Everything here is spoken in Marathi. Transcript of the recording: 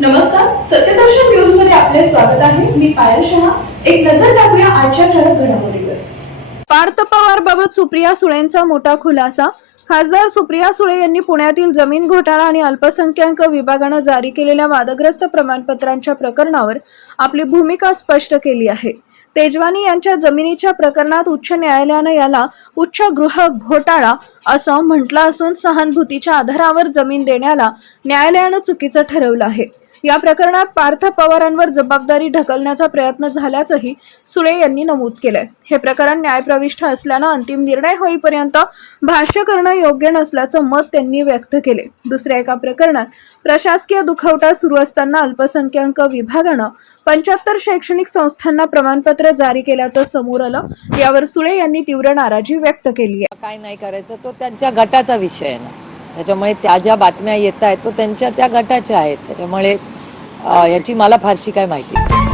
नमस्कार, सत्यदर्शन न्यूज मध्ये आपले स्वागत आहे। मी पायल शहा। एक नजर टाकूया आजच्या ठळक घडामोडीवर। पार्थ पवारबाबत सुप्रिया सुळेंचा मोठा खुलासा। खासदार सुप्रिया सुळे यांनी पुण्यातील जमीन घोटाळा आणि अल्पसंख्याक विभागाने जारी केलेल्या वादग्रस्त प्रमाणपत्रांच्या प्रकरणावर आपली भूमिका स्पष्ट केली आहे। तेजवानी यांच्या जमिनीच्या प्रकरणात उच्च न्यायालयाने याला उच्च गृह घोटाळा असं म्हटलं असून सहानुभूतीच्या आधारावर जमीन देण्याला न्यायालयाने चुकीचं ठरवलं आहे। या प्रकरणात पार्थ पवारांवर जबाबदारी ढकलण्याचा प्रयत्न झाल्याचंही सुळे यांनी नमूद केलंय। हे प्रकरण न्यायप्रविष्ट असल्याने अंतिम निर्णय होईपर्यंत भाष्य करणं योग्य नसल्याचं मत त्यांनी व्यक्त केले। दुसऱ्या एका प्रकरणात प्रशासकीय दुखवटा सुरू असताना अल्पसंख्याक विभागानं 75 शैक्षणिक संस्थांना प्रमाणपत्र जारी केल्याचं समोर आलं। यावर सुळे यांनी तीव्र नाराजी व्यक्त केली आहे। काय नाही करायचं तो त्यांच्या गटाचा विषय आहे ना, त्याच्यामुळे त्या ज्या बातम्या येत आहेत तो त्यांच्या त्या गटाच्या आहेत, त्याच्यामुळे याची मला फारशी काय माहिती नाही।